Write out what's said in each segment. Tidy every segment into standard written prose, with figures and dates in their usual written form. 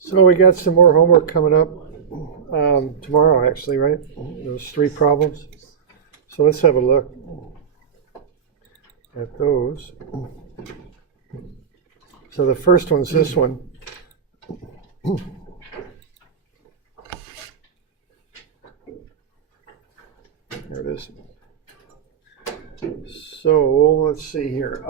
So we got some more homework coming up tomorrow, actually, right? Those 3 problems. So let's have a look at those. So the first one's this one. There it is. So let's see here.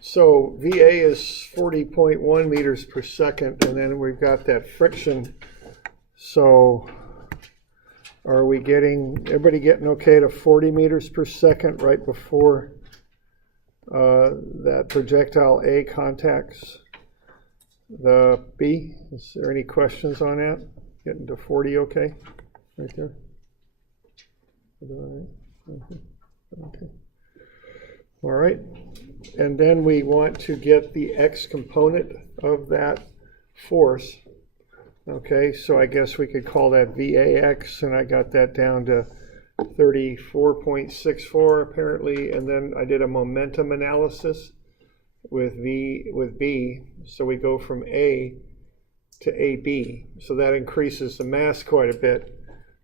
So VA is 40.1 meters per second, and then we've got that friction. So are we everybody getting okay to 40 meters per second right before that projectile A contacts the B? Is there any questions on that? Getting to 40 okay? Right there? Okay. All right. And then we want to get the X component of that force. Okay, so I guess we could call that VAX, and I got that down to 34.64 apparently, and then I did a momentum analysis with B, so we go from A to AB, so that increases the mass quite a bit.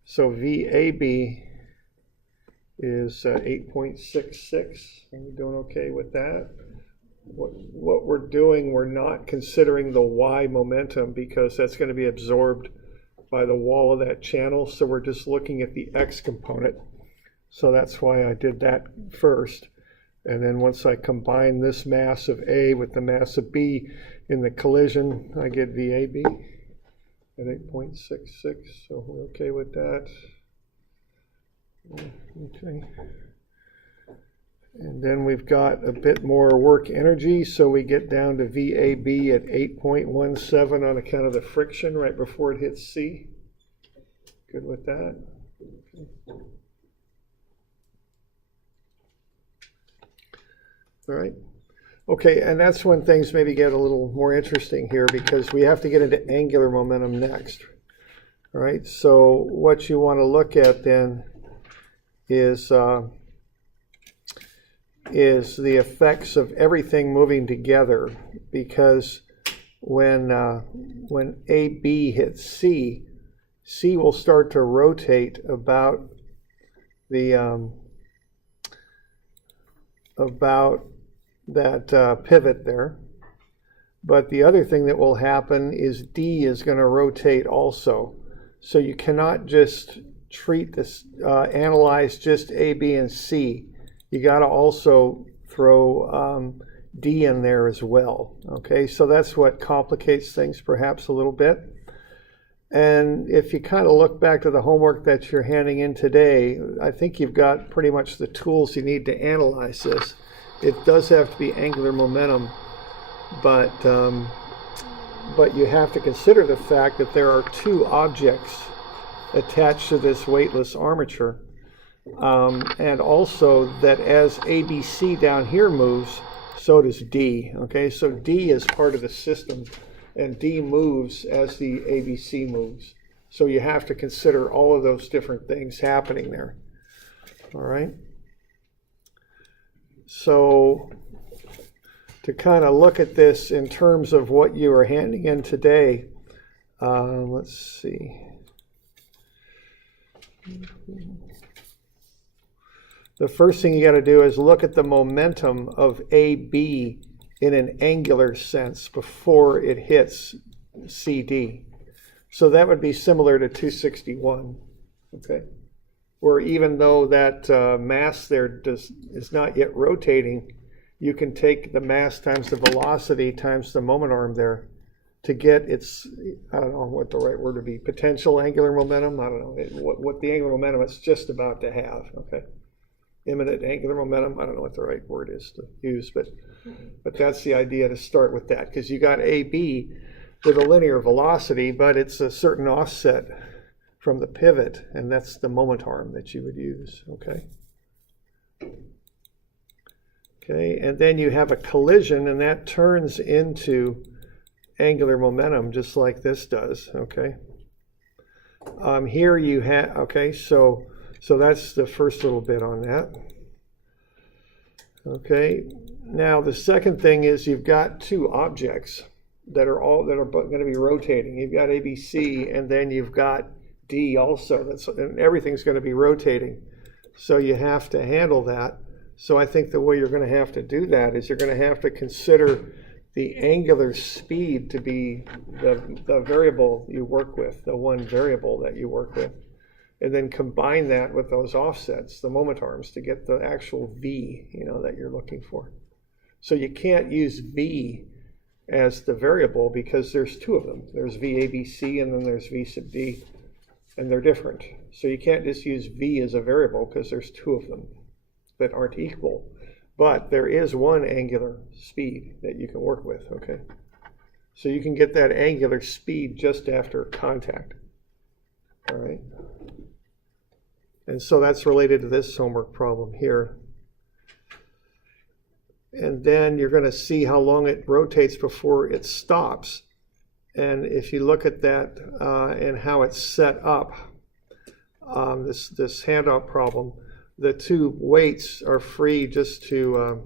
So VAB is 8.66. Are we doing okay with that? What we're doing, we're not considering the Y momentum because that's going to be absorbed by the wall of that channel. So we're just looking at the X component. So that's why I did that first. And then once I combine this mass of A with the mass of B in the collision, I get VAB at 8.66. So we're okay with that. Okay. And then we've got a bit more work energy, so we get down to VAB at 8.17 on account of the friction right before it hits C. Good with that? Okay. All right. Okay, and that's when things maybe get a little more interesting here because we have to get into angular momentum next. All right, so what you want to look at then is the effects of everything moving together, because when AB hits C, C will start to rotate about the about that pivot there. But the other thing that will happen is D is going to rotate also. So you cannot just treat this, analyze just A, B, and C. You got to also throw D in there as well. Okay, so that's what complicates things perhaps a little bit. And if you kind of look back to the homework that you're handing in today, I think you've got pretty much the tools you need to analyze this. It does have to be angular momentum, but you have to consider the fact that there are 2 objects attached to this weightless armature. And also that as ABC down here moves, so does D. Okay, so D is part of the system, and D moves as the ABC moves. So you have to consider all of those different things happening there. All right. So to kind of look at this in terms of what you are handing in today, let's see. The first thing you got to do is look at the momentum of AB in an angular sense before it hits CD. So that would be similar to 261, okay? Where even though that mass there is not yet rotating, you can take the mass times the velocity times the moment arm there to get its, I don't know what the right word would be, potential angular momentum. I don't know what the angular momentum it's just about to have, okay? Imminent angular momentum, I don't know what the right word is to use, but that's the idea to start with that, because you got AB with a linear velocity, but it's a certain offset from the pivot, and that's the moment arm that you would use, okay? Okay, and then you have a collision, and that turns into angular momentum just like this does, okay? Here you have, okay, so that's the first little bit on that. Okay, now the second thing is you've got two objects that are going to be rotating. You've got ABC, and then you've got D also. And everything's going to be rotating. So you have to handle that. So I think the way you're going to have to do that is you're going to have to consider the angular speed to be the variable you work with, the one variable that you work with. And then combine that with those offsets, the moment arms, to get the actual V, that you're looking for. So you can't use V as the variable because there's two of them. There's VABC and then there's V sub D, and they're different. So you can't just use V as a variable because there's two of them that aren't equal. But there is one angular speed that you can work with, okay? So you can get that angular speed just after contact, all right? And so that's related to this homework problem here. And then you're going to see how long it rotates before it stops. And if you look at that and how it's set up, this handout problem, the two weights are free just to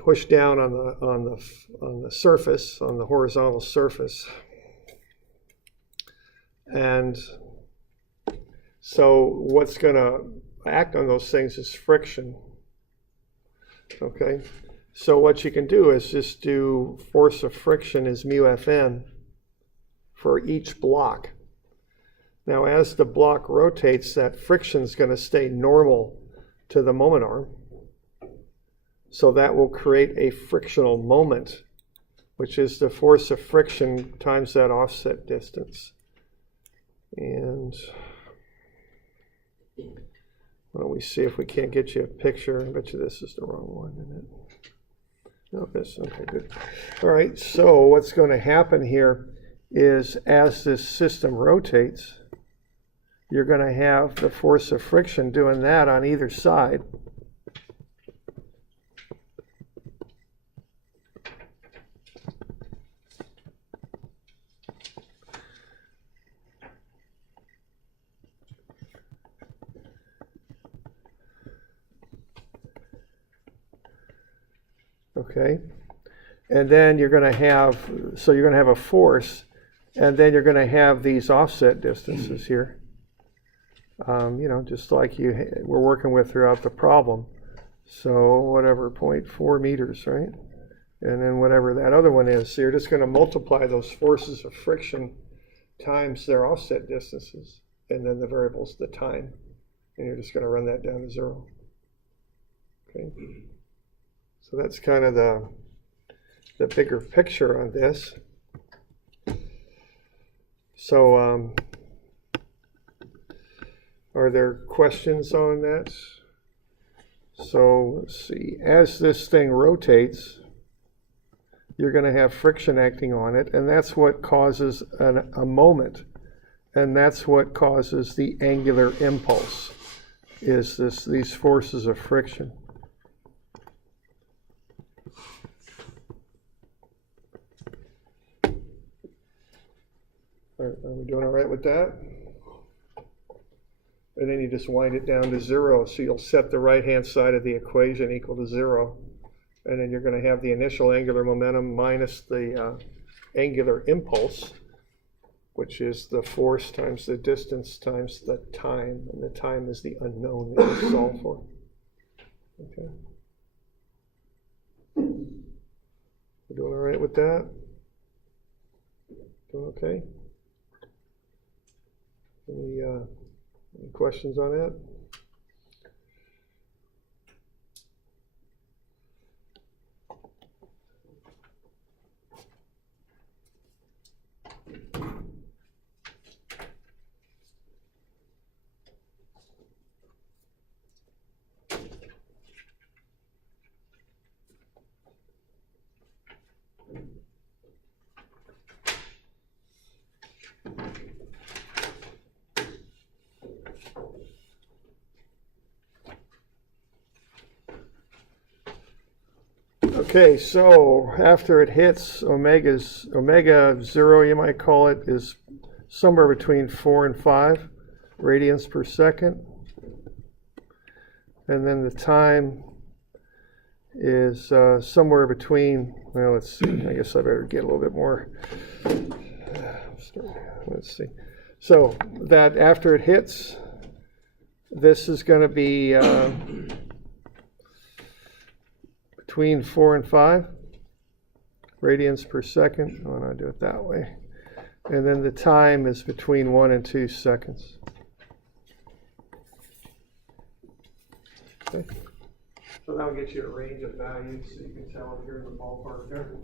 push down on the surface, on the horizontal surface. And so what's going to act on those things is friction. Okay, so what you can do is just do force of friction is mu Fn for each block. Now as the block rotates, that friction is going to stay normal to the moment arm. So that will create a frictional moment, which is the force of friction times that offset distance. And why don't we see if we can't get you a picture? I bet you this is the wrong one, isn't it? No, this, okay, good. All right, so what's going to happen here is as this system rotates, you're going to have the force of friction doing that on either side. Okay, and then you're going to have, so you're going to have a force, and then you're going to have these offset distances here, just like we're working with throughout the problem. So whatever, 0.4 meters, right? And then whatever that other one is. So you're just going to multiply those forces of friction times their offset distances, and then the variable's the time, and you're just going to run that down to 0. Okay. So that's kind of the bigger picture on this. So are there questions on that? So let's see. As this thing rotates, you're going to have friction acting on it, and that's what causes a moment. And that's what causes the angular impulse, is these forces of friction. Are we doing all right with that? And then you just wind it down to 0, so you'll set the right-hand side of the equation equal to 0. And then you're going to have the initial angular momentum minus the angular impulse, which is the force times the distance times the time. And the time is the unknown that you solve for. Okay. You doing all right with that? Doing okay? Any questions on that? Okay, so after it hits omega 0, you might call it, is somewhere between 4 and 5 radians per second. and then the time is somewhere between, well, let's see, I guess I better get a little bit more. Let's see. So that after it hits, this is going to be between 4 and 5 radians per second. I want to do it that way. And then the time is between 1 and 2 seconds. Okay. So that'll get you a range of values so you can tell if you're in the ballpark there.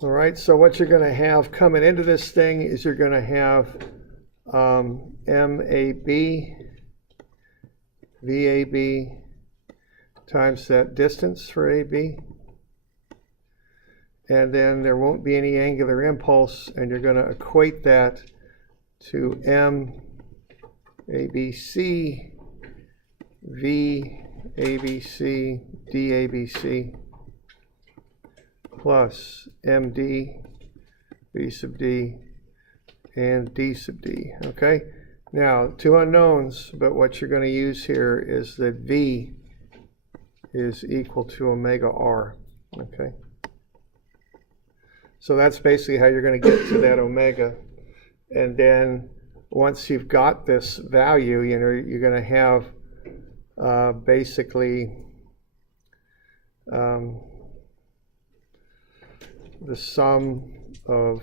All right, so what you're going to have coming into this thing is you're going to have MAB, VAB times that distance for AB. And then there won't be any angular impulse, and you're going to equate that to MABC, VABC, DABC. Plus MD, B sub D, and D sub D, okay? Now, two unknowns, but what you're going to use here is that V is equal to omega R, okay? So that's basically how you're going to get to that omega. And then once you've got this value, you know, you're going to have basically the sum of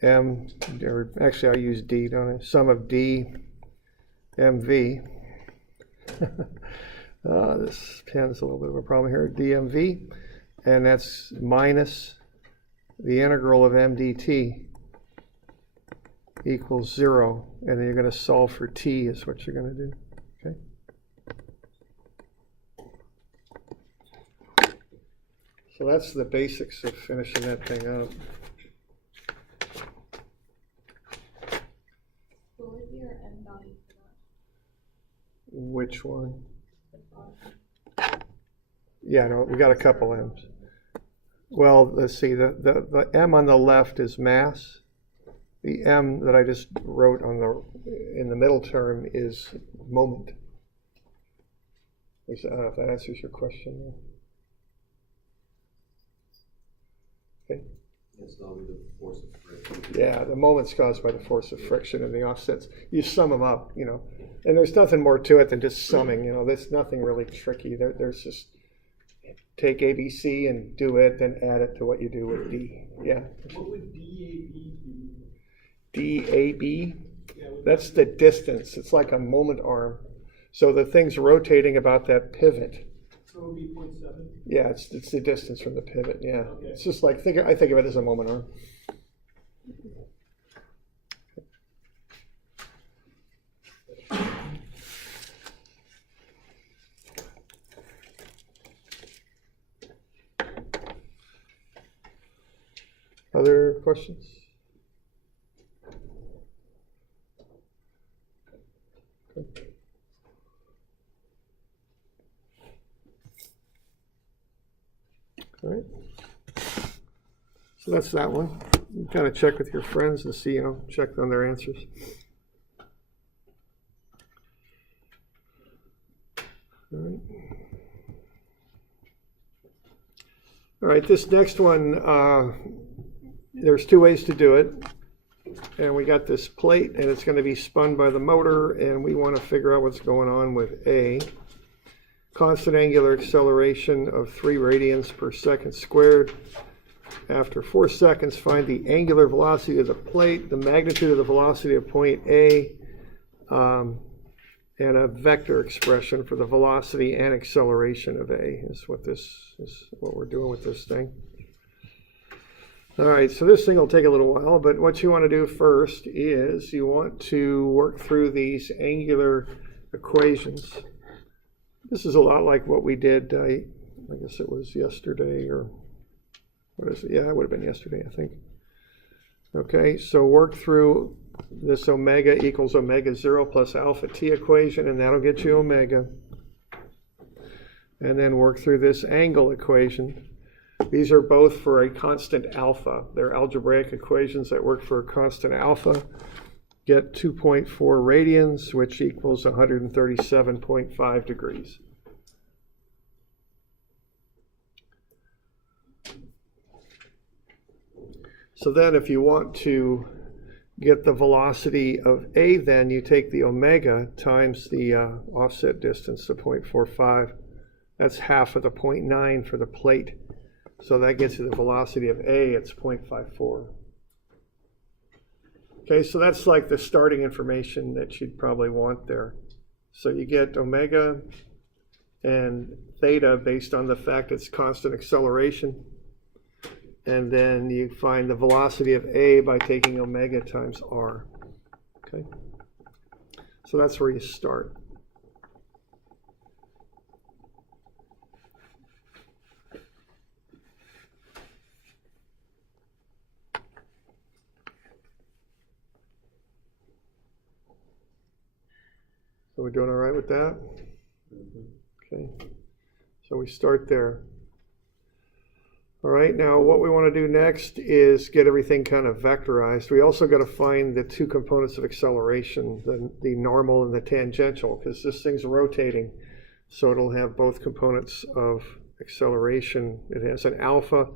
M, or actually I use D, don't I? Sum of D, MV. This pen's a little bit of a problem here. DMV, and that's minus the integral of MDT equals 0. And then you're going to solve for T is what you're going to do. Okay. So that's the basics of finishing that thing up. What would be your M value for that? Which one? Yeah, no, we got a couple M's. Well, let's see, the M on the left is mass. The M that I just wrote on in the middle term is moment. I don't know if that answers your question. Okay. Yes, that'll be the force of friction. Yeah, the moment's caused by the force of friction and the offsets. You sum them up, you know, and there's nothing more to it than just summing. You know, there's nothing really tricky. There's just take ABC and do it, then add it to what you do with D. Yeah. What would DAB DAB? be? Yeah, That's the distance. It's like a moment arm. So the thing's rotating about that pivot. So it would be 0.7? Yeah, it's the distance from the pivot. Yeah. Okay. It's just like, I think of it as a moment arm. Other questions? Okay. All right. So that's that one. You kind of check with your friends and see, you know, check on their answers. All right. All right, this next one, there's two ways to do it. And we got this plate, and it's going to be spun by the motor, and we want to figure out what's going on with A. Constant angular acceleration of 3 radians per second squared. After 4 seconds, find the angular velocity of the plate, the magnitude of the velocity of point A, and a vector expression for the velocity and acceleration of A is what we're doing with this thing. All right, so this thing will take a little while, but what you want to do first is you want to work through these angular equations. This is a lot like what we did, I guess it was yesterday, or what is it? Yeah, it would have been yesterday, I think. Okay, so work through this omega equals omega 0 plus alpha t equation, and that'll get you omega. and then work through this angle equation. These are both for a constant alpha. They're algebraic equations that work for a constant alpha. Get 2.4 radians, which equals 137.5 degrees. So then if you want to get the velocity of A, then you take the omega times the offset distance to 0.45. That's half of the 0.9 for the plate. So that gets you the velocity of A, it's 0.54. Okay, so that's like the starting information that you'd probably want there. So you get omega and theta based on the fact it's constant acceleration. And then you find the velocity of A by taking omega times r. Okay, so that's where you start. So we're doing all right with that? Okay, so we start there. All right, now what we want to do next is get everything kind of vectorized. We also got to find the two components of acceleration, the normal and the tangential, because this thing's rotating. So it'll have both components of acceleration. It has an alpha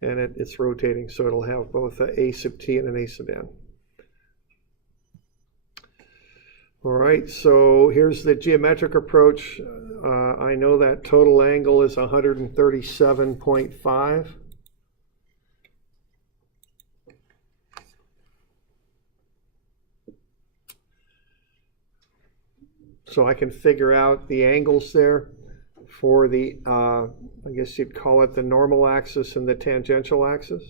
and it's rotating, so it'll have both an a sub t and an a sub n. All right, so here's the geometric approach. I know that total angle is 137.5. So I can figure out the angles there for the, I guess you'd call it the normal axis and the tangential axis.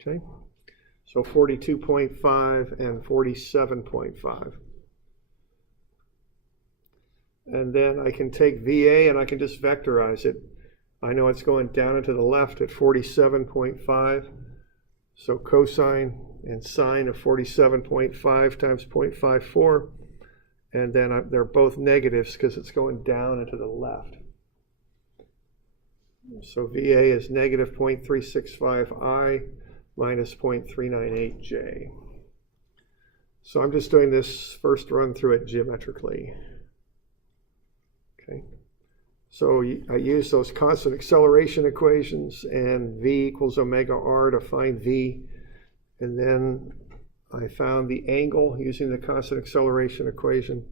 Okay. So 42.5 and 47.5. And then I can take VA and I can just vectorize it. I know it's going down and to the left at 47.5. So cosine and sine of 47.5 times 0.54. And then they're both negatives because it's going down and to the left. So VA is negative 0.365I. minus 0.398J. So I'm just doing this first run through it geometrically. Okay. So I use those constant acceleration equations and V equals omega R to find V. And then I found the angle using the constant acceleration equation.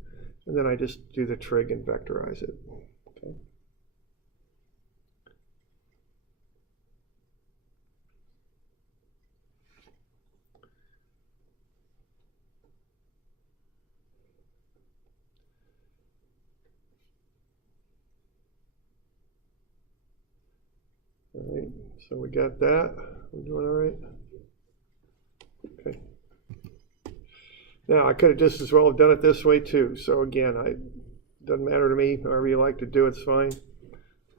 And then I just do the trig and vectorize it. Okay. All right, so we got that. We're doing all right? Okay. Now, I could have just as well have done it this way too. So again, it doesn't matter to me. However you like to do it's fine.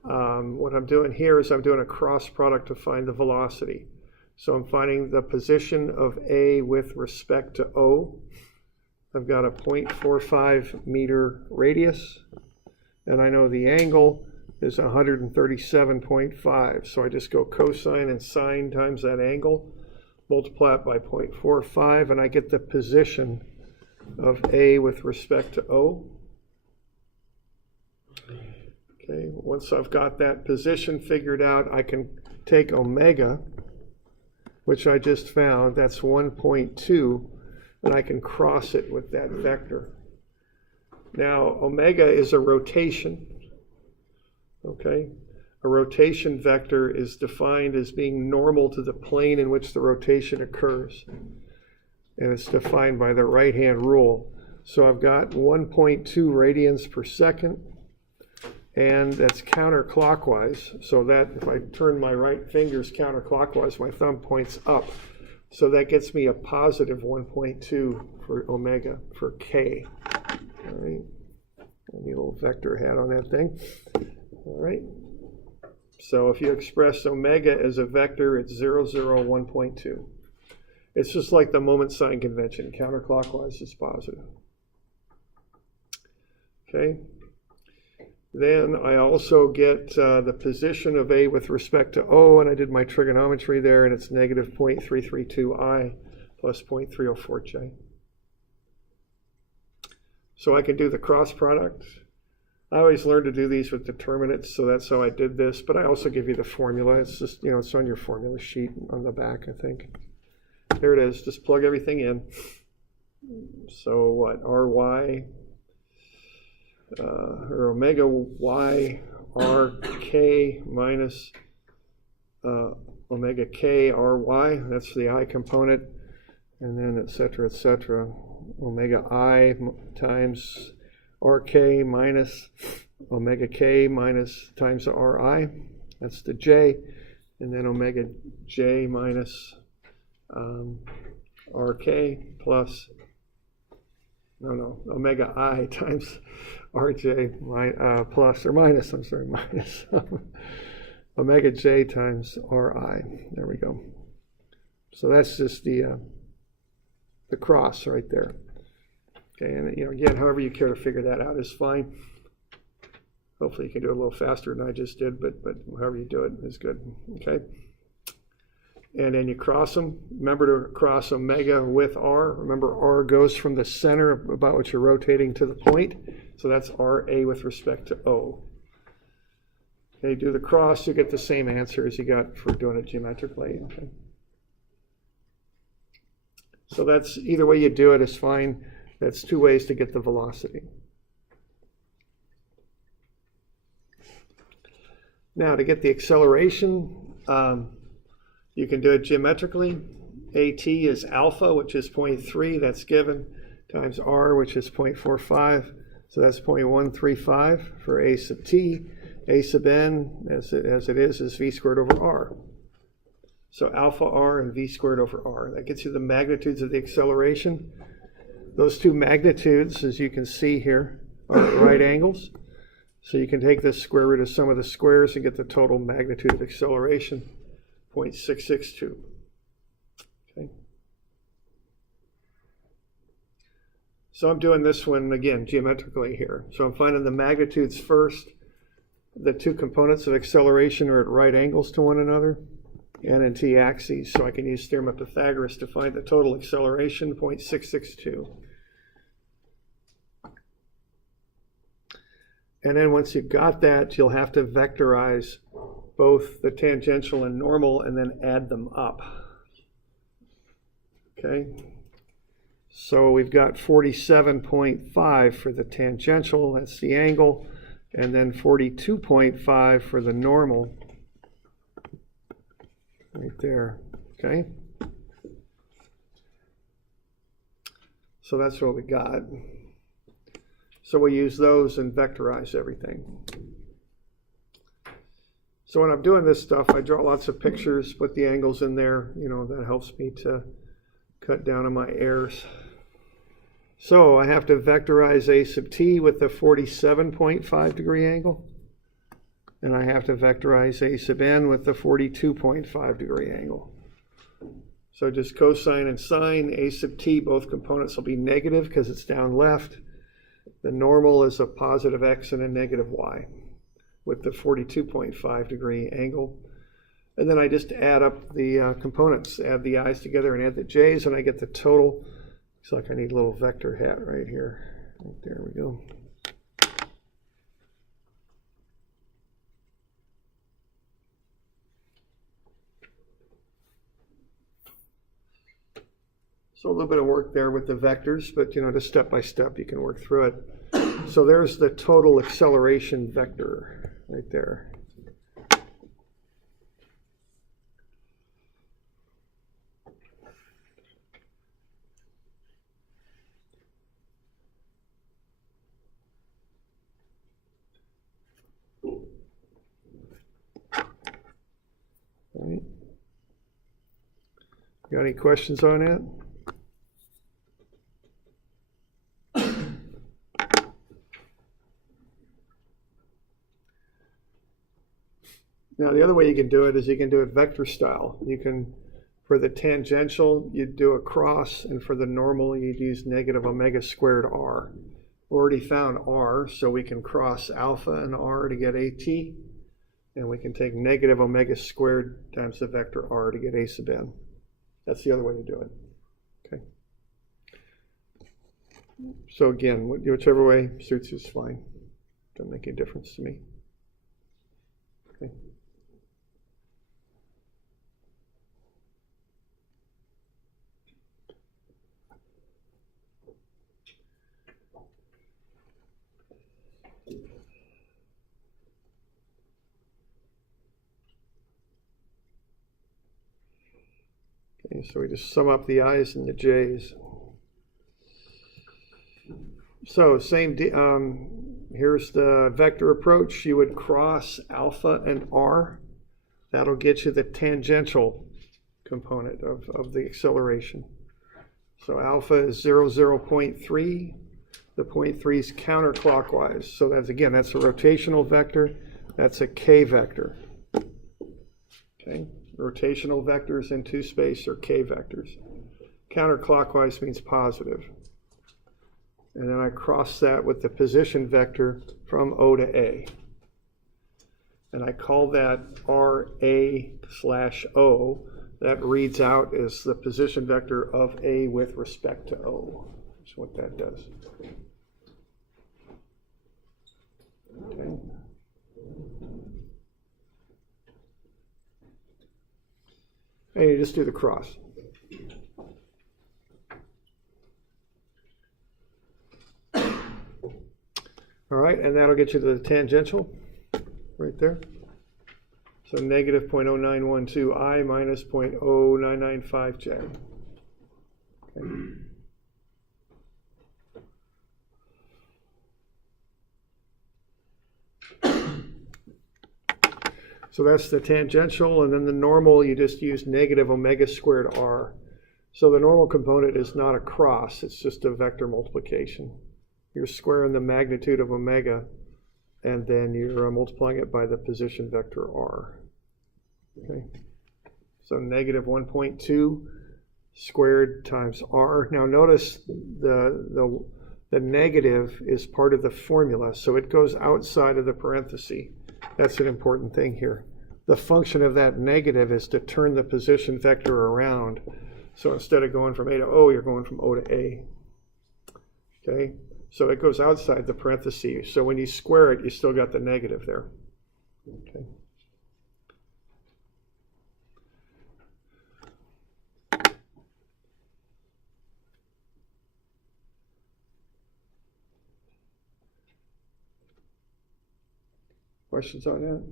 What I'm doing here is I'm doing a cross product to find the velocity. So I'm finding the position of A with respect to O. I've got a 0.45 meter radius, and I know the angle is 137.5. So I just go cosine and sine times that angle, multiply it by 0.45, and I get the position of A with respect to O. Okay, once I've got that position figured out, I can take omega, which I just found, that's 1.2, and I can cross it with that vector. Now, omega is a rotation, okay? A rotation vector is defined as being normal to the plane in which the rotation occurs. And it's defined by the right-hand rule. So I've got 1.2 radians per second, and that's counterclockwise. So that if I turn my right fingers counterclockwise, my thumb points up. So that gets me a positive 1.2 for omega, for K. All right. I need a little vector hat on that thing. All right. So if you express omega as a vector, it's 0, 0, 1.2. It's just like the moment sign convention. Counterclockwise is positive. Okay. Then I also get the position of A with respect to O, and I did my trigonometry there, and it's negative 0.332I plus 0.304J. So I can do the cross product. I always learn to do these with determinants, so that's how I did this, but I also give you the formula. It's just, it's on your formula sheet on the back, I think. There it is, just plug everything in. So what, Ry, or omega y rk minus omega k ry, that's the I component, and then et cetera, omega I times rk minus omega k minus times the ri, that's the j, and then omega j minus rk plus omega I times rj plus or minus, minus omega j times ri. There we go. So that's just the cross right there. Okay, and again, however you care to figure that out is fine. Hopefully you can do it a little faster than I just did, but however you do it is good. Okay. And then you cross them. Remember to cross omega with r. Remember, r goes from the center about what you're rotating to the point. So that's RA with respect to O. Okay, do the cross, you get the same answer as you got for doing it geometrically. Okay. So that's, either way you do it is fine. That's two ways to get the velocity. Now to get the acceleration, you can do it geometrically. AT is alpha, which is 0.3, that's given, times R, which is 0.45. So that's 0.135 for A sub t. A sub n, as it is V squared over R. So alpha R and V squared over R. That gets you the magnitudes of the acceleration. Those two magnitudes, as you can see here, are at right angles. So you can take the square root of sum of the squares and get the total magnitude of acceleration, 0.662. Okay. So I'm doing this one again geometrically here. So I'm finding the magnitudes first. The two components of acceleration are at right angles to one another, n and t axes. So I can use theorem of Pythagoras to find the total acceleration, 0.662. And then once you've got that, you'll have to vectorize both the tangential and normal and then add them up. Okay, so we've got 47.5 for the tangential, that's the angle, and then 42.5 for the normal, right there, okay? So that's what we got. So we use those and vectorize everything. So when I'm doing this stuff, I draw lots of pictures, put the angles in there, that helps me to cut down on my errors. So I have to vectorize A sub t with the 47.5 degree angle. And I have to vectorize A sub n with the 42.5 degree angle. So just cosine and sine, A sub t, both components will be negative because it's down left. The normal is a positive x and a negative y with the 42.5 degree angle. And then I just add up the components, add the i's together and add the j's, and I get the total. Looks like I need a little vector hat right here. Right there we go. So a little bit of work there with the vectors, but just step by step you can work through it. So there's the total acceleration vector right there. All right. Got any questions on that? Now, the other way you can do it is you can do it vector style. You can, for the tangential, you'd do a cross, and for the normal, you'd use negative omega squared r. already found R, so we can cross alpha and R to get AT, and we can take negative omega squared times the vector R to get A sub n. That's the other way to do it. Okay. So again, whichever way suits you is fine. Doesn't make any difference to me. Okay. Okay, so we just sum up the i's and the j's. So same, here's the vector approach. You would cross alpha and R. That'll get you the tangential component of the acceleration. So alpha is 0.3. The 0.3 is counterclockwise. So that's, again, that's a rotational vector. That's a k vector. Okay, rotational vectors in two space are k vectors. Counterclockwise means positive. And then I cross that with the position vector from O to A. And I call that RA/O. That reads out as the position vector of A with respect to O. That's what that does. Okay. And you just do the cross. All right, and that'll get you to the tangential right there. So negative 0.0912i minus 0.0995j. Okay. So that's the tangential, and then the normal, you just use negative omega squared r. So the normal component is not a cross, it's just a vector multiplication. You're squaring the magnitude of omega, and then you're multiplying it by the position vector r. Okay. So negative 1.2 squared times r. Now notice the negative is part of the formula, so it goes outside of the parenthesis. That's an important thing here. The function of that negative is to turn the position vector around. So instead of going from A to O, you're going from O to A. Okay. So it goes outside the parentheses. So when you square it, you still got the negative there. Okay. Questions on that?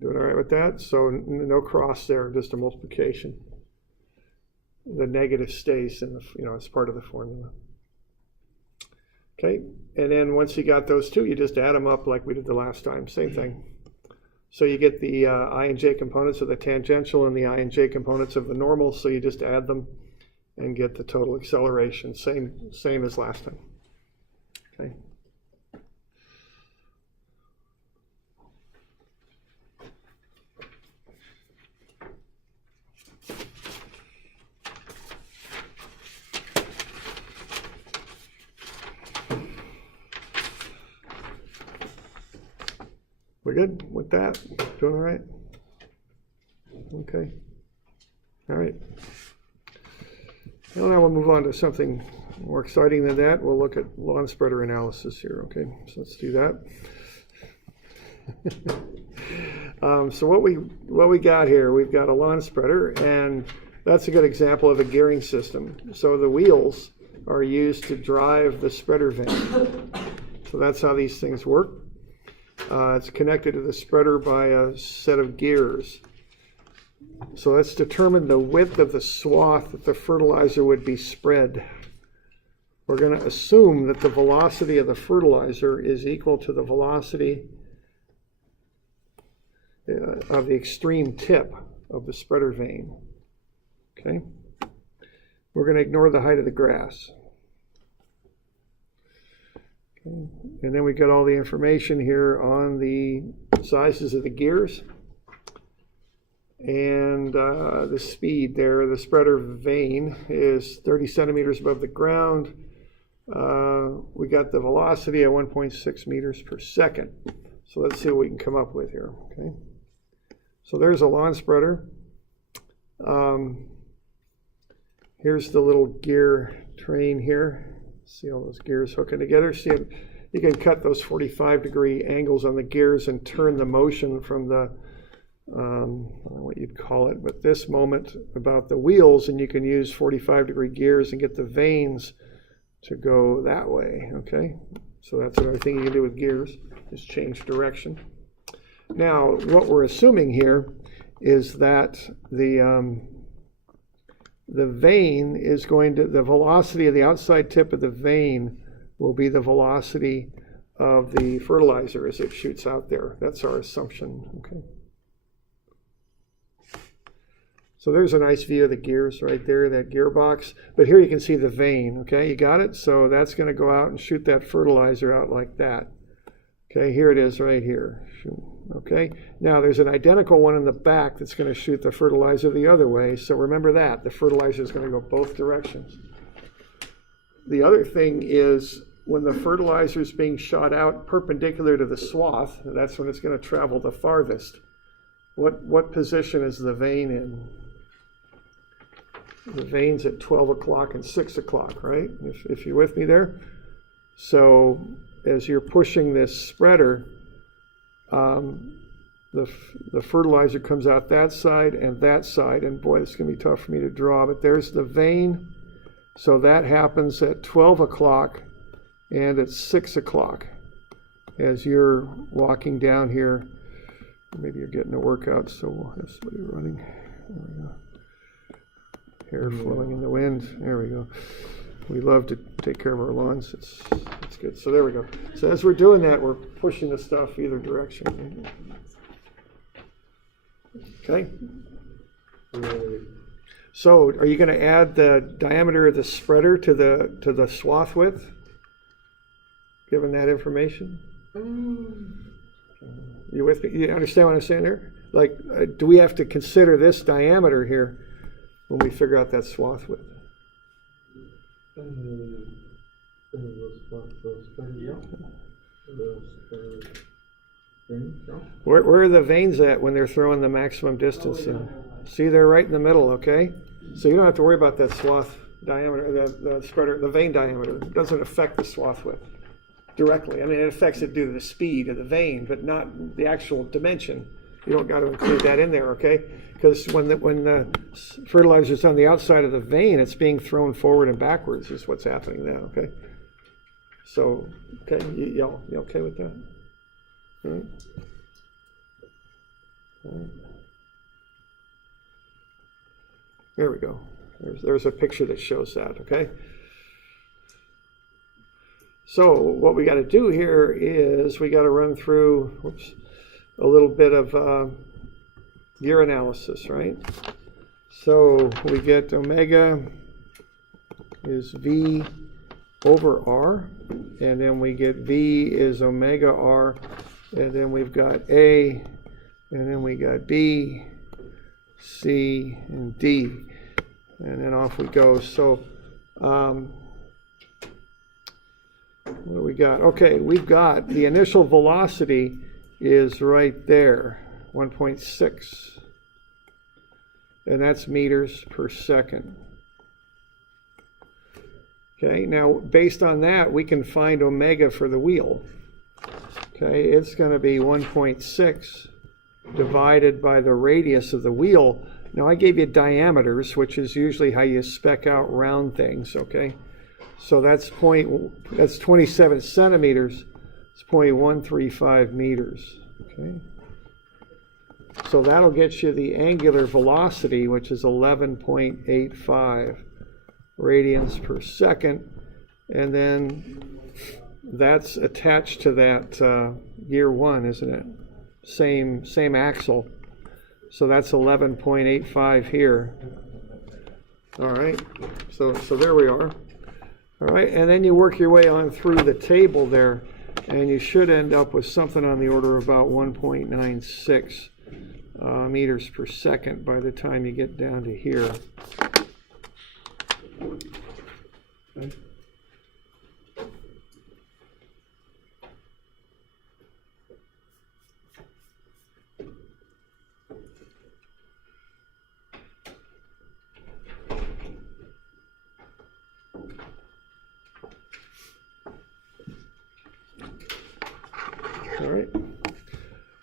Doing all right with that? So no cross there, just a multiplication. The negative stays in the, it's part of the formula. Okay, and then once you got those two, you just add them up like we did the last time, same thing. So you get the I and j components of the tangential and the I and j components of the normal, so you just add them and get the total acceleration, same as last time. Okay. We're good with that? Doing all right? Okay. All right. Well, now we'll move on to something more exciting than that. We'll look at lawn spreader analysis here. Okay, so let's do that. So what we got here, we've got a lawn spreader, and that's a good example of a gearing system. So the wheels are used to drive the spreader vane. So that's how these things work. It's connected to the spreader by a set of gears. So let's determine the width of the swath that the fertilizer would be spread. we're going to assume that the velocity of the fertilizer is equal to the velocity of the extreme tip of the spreader vane. Okay? We're going to ignore the height of the grass. Okay. And then we got all the information here on the sizes of the gears and the speed there. The spreader vane is 30 centimeters above the ground. We got the velocity at 1.6 meters per second. So let's see what we can come up with here. Okay. So there's a lawn spreader. Here's the little gear train here. See all those gears hooking together. See, you can cut those 45-degree angles on the gears and turn the motion from the, I don't know what you'd call it, but this moment about the wheels, and you can use 45-degree gears and get the vanes to go that way, okay? So that's another thing you can do with gears, is change direction. Now, what we're assuming here is that the vane is going to, the velocity of the outside tip of the vane will be the velocity of the fertilizer as it shoots out there. That's our assumption, okay? So there's a nice view of the gears right there, that gearbox. But here you can see the vane, okay? You got it? So that's going to go out and shoot that fertilizer out like that. Okay, here it is right here. Okay, now there's an identical one in the back that's going to shoot the fertilizer the other way. So remember that. The fertilizer is going to go both directions. The other thing is when the fertilizer is being shot out perpendicular to the swath, that's when it's going to travel the farthest. What position is the vane in? The vane's at 12 o'clock and 6 o'clock, right? If you're with me there. So as you're pushing this spreader, the fertilizer comes out that side, and boy, it's going to be tough for me to draw, but there's the vane. So that happens at 12 o'clock and at 6 o'clock as you're walking down here. Maybe you're getting a workout, so we'll have somebody running. There we go. Hair flowing in the wind. There we go. We love to take care of our lawns. It's good. So there we go. So as we're doing that, we're pushing the stuff either direction. Okay. So are you going to add the diameter of the spreader to the swath width, given that information? You with me? You understand what I'm saying there? Like, do we have to consider this diameter here when we figure out that swath width? Where are the vanes at when they're throwing the maximum distance in? See, they're right in the middle, okay? So you don't have to worry about that swath diameter, the spreader, the vane diameter. It doesn't affect the swath width directly. I mean, it affects it due to the speed of the vane, but not the actual dimension. You don't got to include that in there, okay? Because when the fertilizer is on the outside of the vane, it's being thrown forward and backwards is what's happening now, okay? So, okay, you okay with that? All right. All right. There we go. There's a picture that shows that, okay? So what we got to do here is we got to run through a little bit of gear analysis, right? So we get omega is V over R, and then we get V is omega R, and then we've got A, and then we got B, C, and D, and then off we go. So what do we got? Okay, we've got the initial velocity is right there, 1.6, and that's meters per second. Okay, now based on that, we can find omega for the wheel. Okay, it's going to be 1.6 divided by the radius of the wheel. Now I gave you diameters, which is usually how you spec out round things, okay? So that's 27 centimeters. It's 0.135 meters, okay? So that'll get you the angular velocity, which is 11.85 radians per second. And then that's attached to that gear 1, isn't it? Same axle. So that's 11.85 here. All right, so there we are. All right, and then you work your way on through the table there, and you should end up with something on the order of about 1.96 meters per second by the time you get down to here. Okay. All right.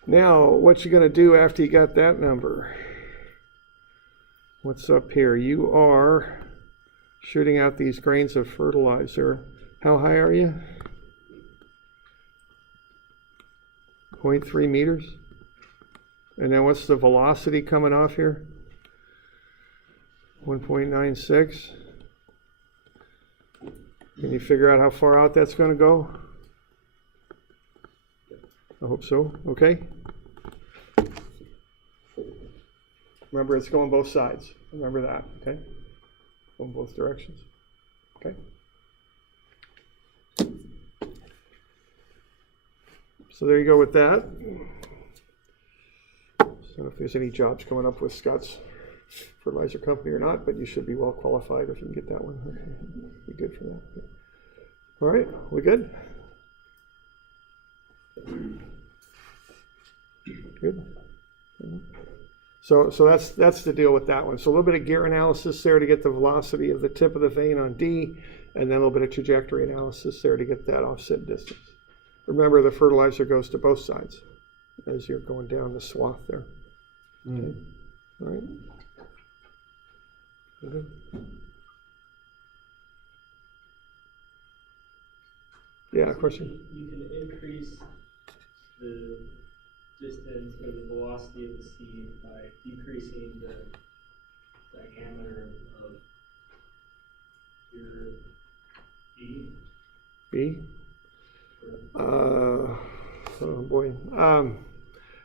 Now, what you going to do after you got that number? What's up here? You are shooting out these grains of fertilizer. How high are you? 0.3 meters. And then what's the velocity coming off here? 1.96. Can you figure out how far out that's going to go? I hope so. Okay. Remember, it's going both sides. Remember that. Okay. Going both directions. Okay. So there you go with that. I don't know if there's any jobs coming up with Scott's fertilizer company or not, but you should be well qualified if you can get that one. Okay. Be good for that. Okay. All right. We good? Good. So that's the deal with that one. So a little bit of gear analysis there to get the velocity of the tip of the vane on D, and then a little bit of trajectory analysis there to get that offset distance. Remember, the fertilizer goes to both sides as you're going down the swath there. Okay. All right. Okay. Yeah, question? You can increase the distance or the velocity of the seed by decreasing the diameter of your B. B? Oh boy.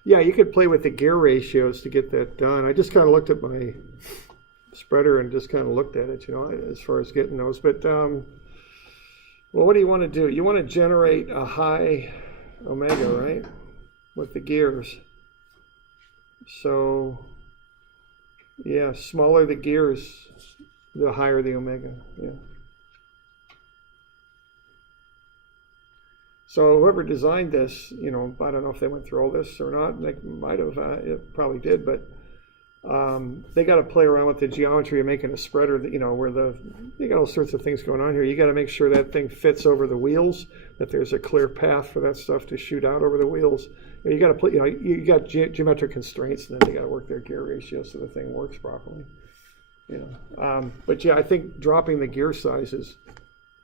Yeah, you could play with the gear ratios to get that done. I just kind of looked at my spreader and just kind of looked at it, you know, as far as getting those. But, well, what do you want to do? You want to generate a high omega, right? With the gears. So, yeah, smaller the gears, the higher the omega. Yeah. So whoever designed this, you know, I don't know if they went through all this or not. They might have, it probably did, but they got to play around with the geometry of making a spreader that, you know, where you got all sorts of things going on here. You got to make sure that thing fits over the wheels, that there's a clear path for that stuff to shoot out over the wheels. You got to play, you know, you got geometric constraints, and then they got to work their gear ratio so the thing works properly. You know, but yeah, I think dropping the gear sizes,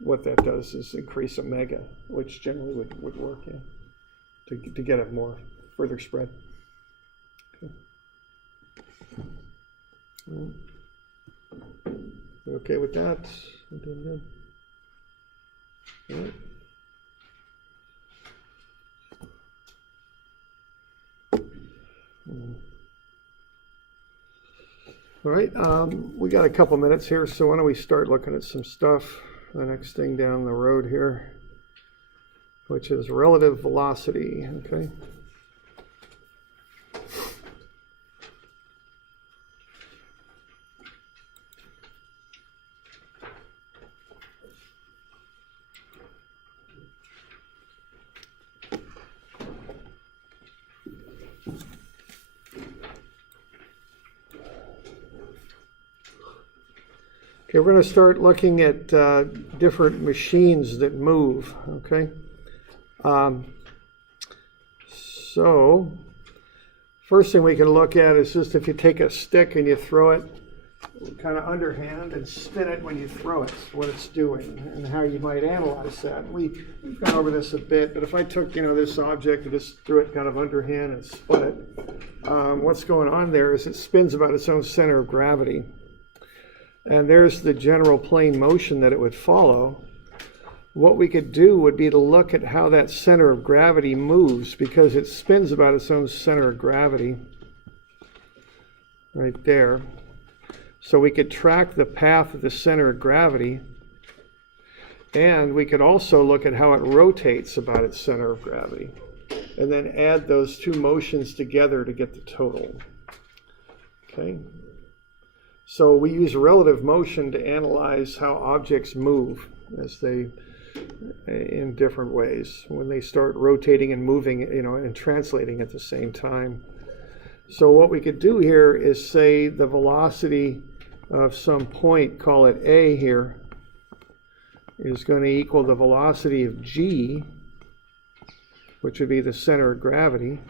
what that does is increase omega, which generally would work, yeah, to get it more further spread. Okay. You okay with that? I'm doing good. All right. All right, we got a couple minutes here, so why don't we start looking at some stuff. The next thing down the road here, which is relative velocity, okay? Okay, we're going to start looking at different machines that move, okay? So, first thing we can look at is just if you take a stick and you throw it kind of underhand and spin it when you throw it, what it's doing and how you might analyze that. We've gone over this a bit, but if I took, you know, this object and just threw it kind of underhand and spun it, what's going on there is it spins about its own center of gravity. And there's the general plane motion that it would follow. what we could do would be to look at how that center of gravity moves, because it spins about its own center of gravity right there. So we could track the path of the center of gravity, and we could also look at how it rotates about its center of gravity, and then add those two motions together to get the total. Okay? So we use relative motion to analyze how objects move as they, in different ways, when they start rotating and moving, and translating at the same time. So what we could do here is say the velocity of some point, call it A here, is going to equal the velocity of G, which would be the center of gravity,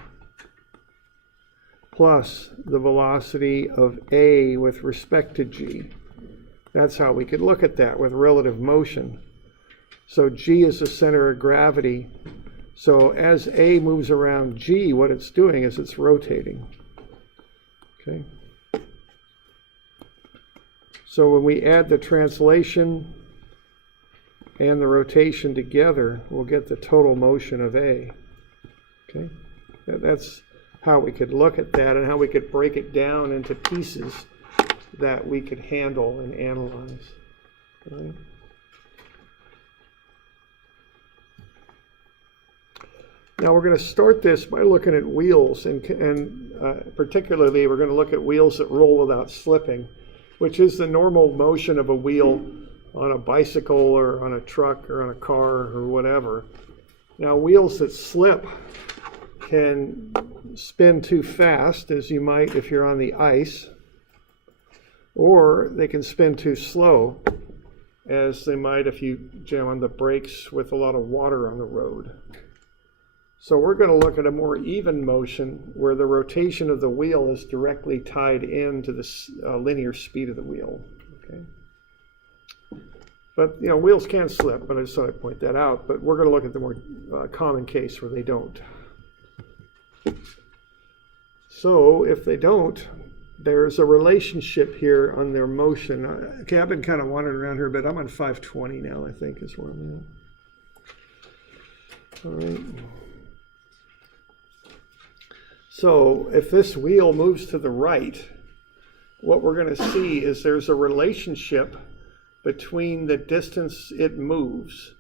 plus the velocity of A with respect to G. That's how we could look at that with relative motion. So G is the center of gravity. So as A moves around G, what it's doing is it's rotating. Okay. So when we add the translation and the rotation together, we'll get the total motion of A. Okay. That's how we could look at that, and how we could break it down into pieces that we could handle and analyze. Right? Now we're going to start this by looking at wheels, and particularly we're going to look at wheels that roll without slipping, which is the normal motion of a wheel on a bicycle or on a truck or on a car or whatever. Now wheels that slip can spin too fast, as you might if you're on the ice, or they can spin too slow, as they might if you jam on the brakes with a lot of water on the road. So we're going to look at a more even motion where the rotation of the wheel is directly tied into the linear speed of the wheel. Okay. But wheels can slip, but I just thought I'd point that out. But we're going to look at the more common case where they don't. So if they don't, there's a relationship here on their motion. Okay, I've been kind of wandering around here a bit. I'm on 520 now, I think, is where I'm at. All right. So if this wheel moves to the right, what we're going to see is there's a relationship between the distance it moves.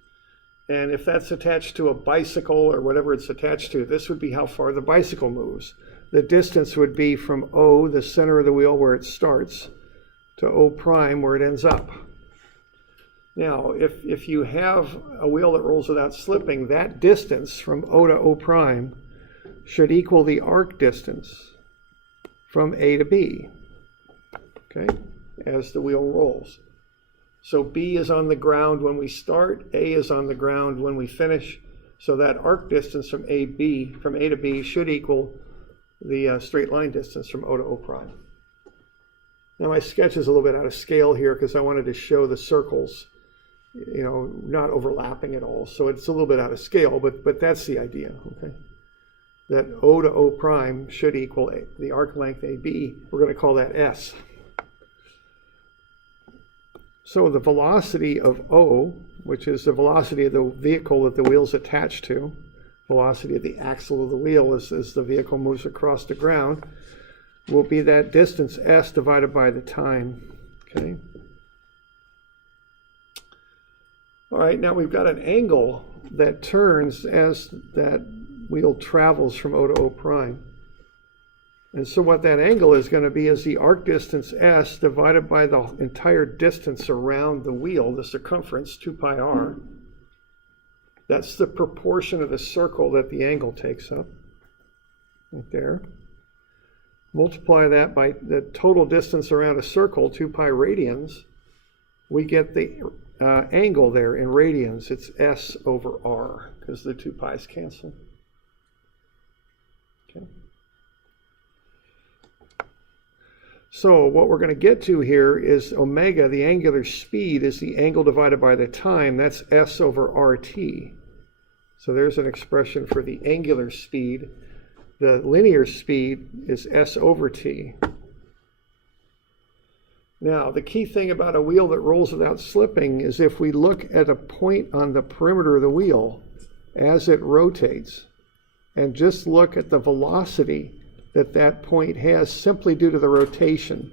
And if that's attached to a bicycle or whatever it's attached to, this would be how far the bicycle moves. The distance would be from O, the center of the wheel where it starts, to O prime where it ends up. Now, if you have a wheel that rolls without slipping, that distance from O to O prime should equal the arc distance from A to B, okay, as the wheel rolls. So B is on the ground when we start, A is on the ground when we finish. So that arc distance from A to B should equal the straight line distance from O to O prime. Now my sketch is a little bit out of scale here because I wanted to show the circles, not overlapping at all. So it's a little bit out of scale, but that's the idea, okay? That O to O prime should equal the arc length AB. We're going to call that S. So the velocity of O, which is the velocity of the vehicle that the wheel's attached to, velocity of the axle of the wheel as the vehicle moves across the ground, will be that distance S divided by the time. Okay. All right, now we've got an angle that turns as that wheel travels from O to O prime. And so what that angle is going to be is the arc distance S divided by the entire distance around the wheel, the circumference, 2 pi r. That's the proportion of the circle that the angle takes up, right there. Multiply that by the total distance around a circle, 2 pi radians. We get the angle there in radians. It's S over r, because the 2 pi's cancel. Okay. So what we're going to get to here is omega, the angular speed, is the angle divided by the time. That's S over RT. So there's an expression for the angular speed. The linear speed is S over T. Now, the key thing about a wheel that rolls without slipping is if we look at a point on the perimeter of the wheel as it rotates, and just look at the velocity that that point has simply due to the rotation,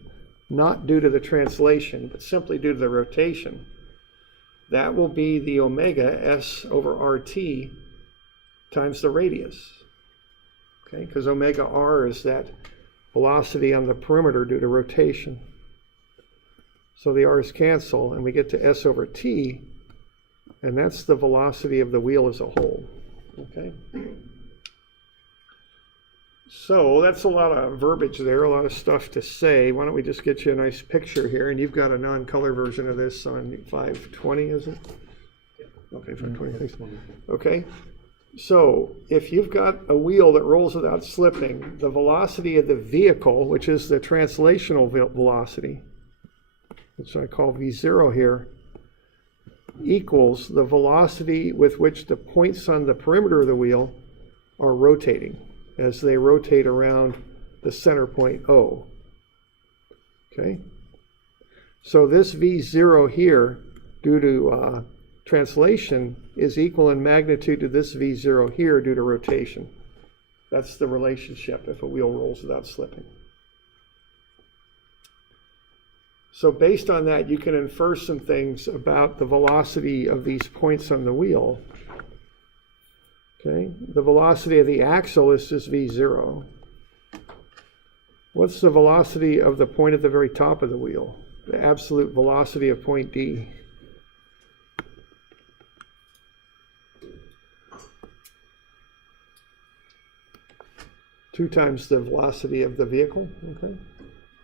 not due to the translation, but simply due to the rotation, that will be the omega s over RT times the radius. Okay, because omega r is that velocity on the perimeter due to rotation. So the r's cancel, and we get to s over t, and that's the velocity of the wheel as a whole. Okay. So that's a lot of verbiage there, a lot of stuff to say. Why don't we just get you a nice picture here, and you've got a non-color version of this on 520, is it? Okay, 520. Okay. So if you've got a wheel that rolls without slipping, the velocity of the vehicle, which is the translational velocity, which I call V0 here, equals the velocity with which the points on the perimeter of the wheel are rotating as they rotate around the center point O. Okay? So this V0 here, due to translation, is equal in magnitude to this V0 here due to rotation. That's the relationship if a wheel rolls without slipping. So based on that, you can infer some things about the velocity of these points on the wheel. Okay, the velocity of the axle is just V0. What's the velocity of the point at the very top of the wheel? The absolute velocity of point D. Two times the velocity of the vehicle, okay?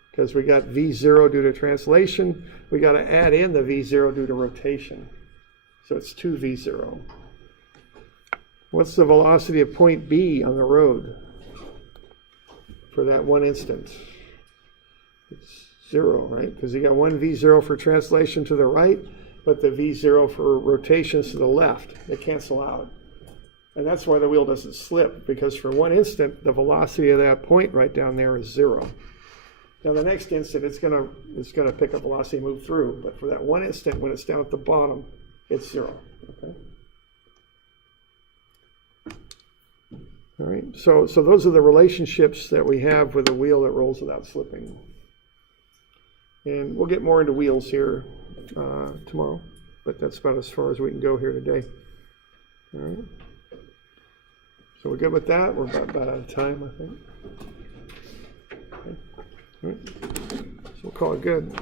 Because we got V0 due to translation, we got to add in the V0 due to rotation. So it's 2V0. What's the velocity of point B on the road for that one instant? It's 0, right? Because you got one V0 for translation to the right, but the V0 for rotations to the left. They cancel out. And that's why the wheel doesn't slip, because for one instant, the velocity of that point right down there is 0. Now the next instant, it's gonna pick up velocity and move through, but for that one instant, when it's down at the bottom, it's 0. Okay. All right. So those are the relationships that we have with a wheel that rolls without slipping. And we'll get more into wheels here tomorrow, but that's about as far as we can go here today. All right. So we're good with that. We're about out of time, I think. Okay. All right. So we'll call it good.